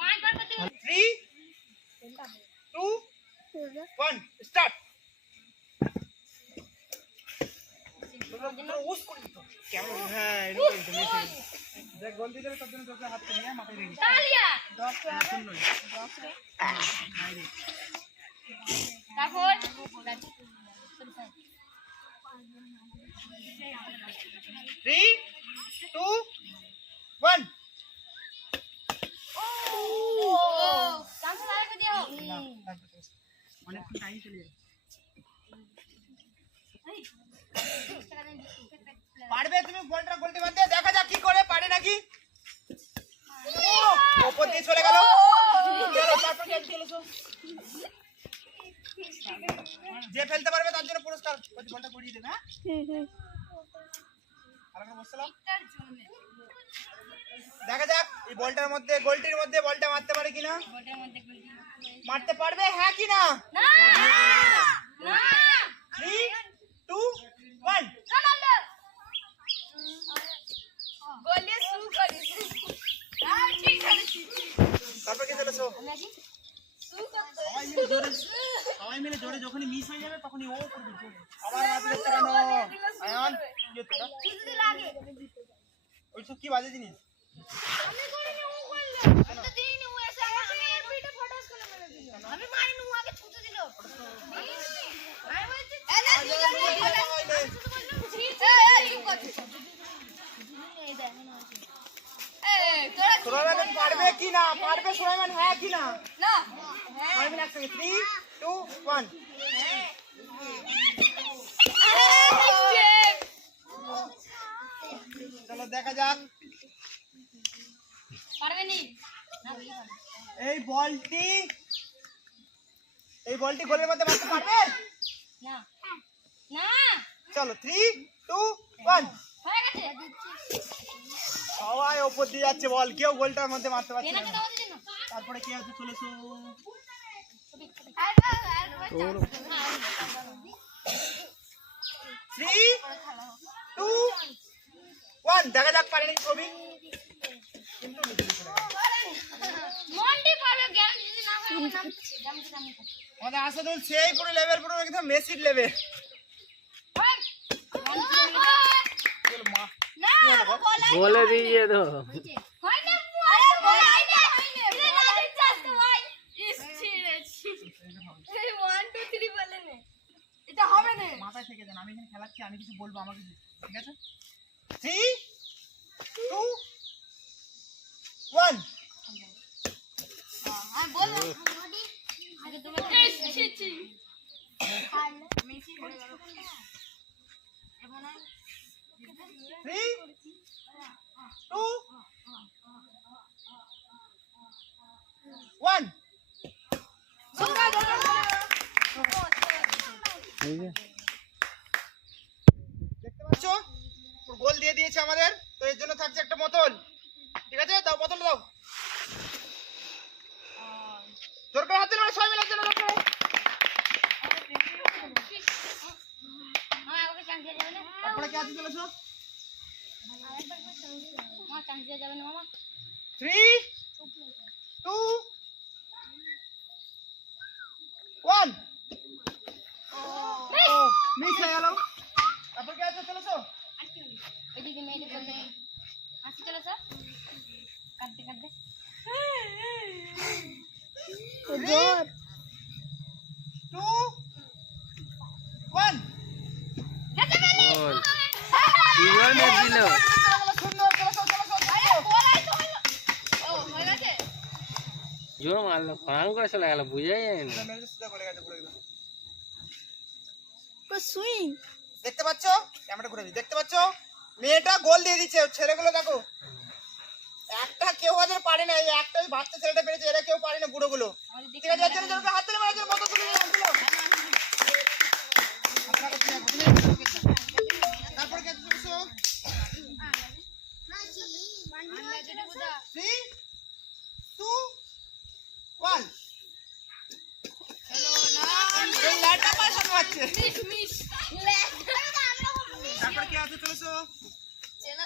3 2 1 start. হ্যাঁ দেখ গোল দিয়ে দেবে তার জন্য তোকে হাতটা নিয়ে মাথায় রেখে তালিয়া 10 শুনলো তারপর 3 2 1 চান্স আরেকটা দিও অনেক টাইম চলে যাবে। পারবে তুমি বলটা গোলতে বাঁধতে? দেখা যাক কি করে পারে নাকি। ওপর দিয়ে চলে গেল। চলো তারপর কি চলেছো? যে ফেলতে পারবে তার জন্য পুরস্কার। ওই বলটা পড়িয়ে দেবে। হ্যাঁ আরেকবার বসলাম। দেখা যাক এই বলটার মধ্যে গোলটির মধ্যে বলটা মারতে পারে কিনা। মারতে পারবে হ্যাঁ কি না? না না 3 2 1 গোলে সু করি ঠিক আছে। তারপর কি চলেছো? সু করতে সবাই মিলে জোরে যখনই মিস হয়ে যাবে তখনই ও করবে জোরে। আবার মারতে কেন? আয়ান কি হচ্ছে এটা? যদি লাগে ওইসব কি বাজে জিনিস? আমি করিনি ও করলো। আমি তো দিইনি ও এসে আমি এর পিঠে ফটাস করে মেরে দিল। আমি মারিনি ও আগে ছুটে দিল। আমি বলছি এলা দুজন সুলাইমান পারবে কি না? পারবে সুলাইমান হ্যাঁ কি না? না সুলাইমান একসঙ্গে 3 2 1 চলো দেখা যাক পারবে নি এই বলটি গোলের মধ্যে মারতে পারবে না না চলো 3 2 1 হয়ে গেছে সবাই উপর দিয়ে যাচ্ছে বল কেউ গোলটার মধ্যে মারতে পারছে এনাকে না দাও দিন না তারপরে কি আছে চলেছো 3 2 1 দেখা যাক পারে নাকি ছবি কিন্তু মন্ডি পারবে গ্যারান্টি যদি না হয় না জামতে আমাদের আসাদুল সেই পুরো লেভেল পুরো একদম মেসির লেভেল বলে দিয়ে তো হয় না আরে বলাই না রে লাইন চাস তো ভাই ইসছিরেছি 1 2 3 বলে নে এটা হবে না মাথায় থেকে দেন আমি এখানে খেলাচ্ছি আমি কিছু বলবো আমাকে ঠিক আছে 3 2 1 আমি বললাম আগে তুমি ইসছিছি মেসি পড়ে গেল এখন 3 2 1 এই যে দেখতে পাচ্ছ গোল দিয়ে দিয়েছে আমাদের তো এর জন্য থাকছে একটা বোতল ঠিক আছে দাও বোতল দাও জোর করে হাতে নাও সবাই মিলে চলো জোর করে আমাকে চান্স দিয়ে যাবে না তারপরে কি আছে চলেছো আমার চান্স দিয়ে যাবে না মামা 3 2 1 মিস হয়ে গেল তারপর কি আছে চলেছো এদিকে মেয়েদের বলতে আসি চলো স্যার কাটতে কাটতে 3 2 1 বল কি বল মেরে দিল সুন্দর চলেছো জোর মারলো ফাং করে চলে গেল বুঝাই যায় না সুইং দেখতে পাচ্ছ ক্যামেরা ঘুরে দেখতে পাচ্ছ মেয়েটা গোল দিয়ে দিচ্ছে ছেলেগুলো দেখো একটা কেউ হাজার পারে না এই একটা ওই বাচ্চা ছেলেটা পেরেছে এরা কেউ পারে না বুড়োগুলো ঠিক আছে এর জন্য হাত তুলে মারার জন্য মতো তুলে তারপর কে চলছো 3 2 1 হ্যালো না এই লাইটটা পাশ হতে যাচ্ছে মিস তারপর কি আছে চলছো 3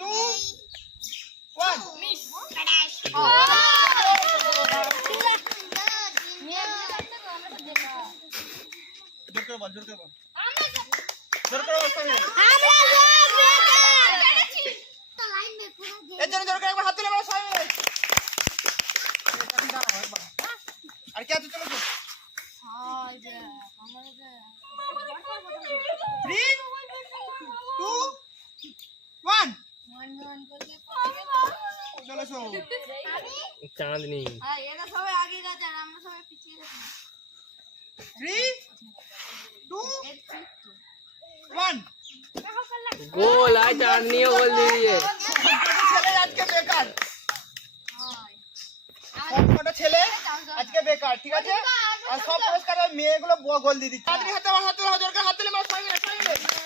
2 জোর করে বল, জোর করে বল, জোর করে বল সামির। এর জন্য জোর করে একবার হাত তুলে বলো সামির। আর কি আছে, চলো তো। 3, 2, 1 চলো শো। চাঁদনি 3, 2, 1 গোল আয় চাঁদনিও গোল দিয়ে দিয়ে ছেলে আজকে বেকার, সবকটা ছেলে আজকে বেকার, ঠিক আছে? আর সব পুরস্কার মেয়েগুলো গোল দিয়ে দিচ্ছে। হাত তুলে হাত তুলে জোর করে হাত তুলে মার সামির, সামির।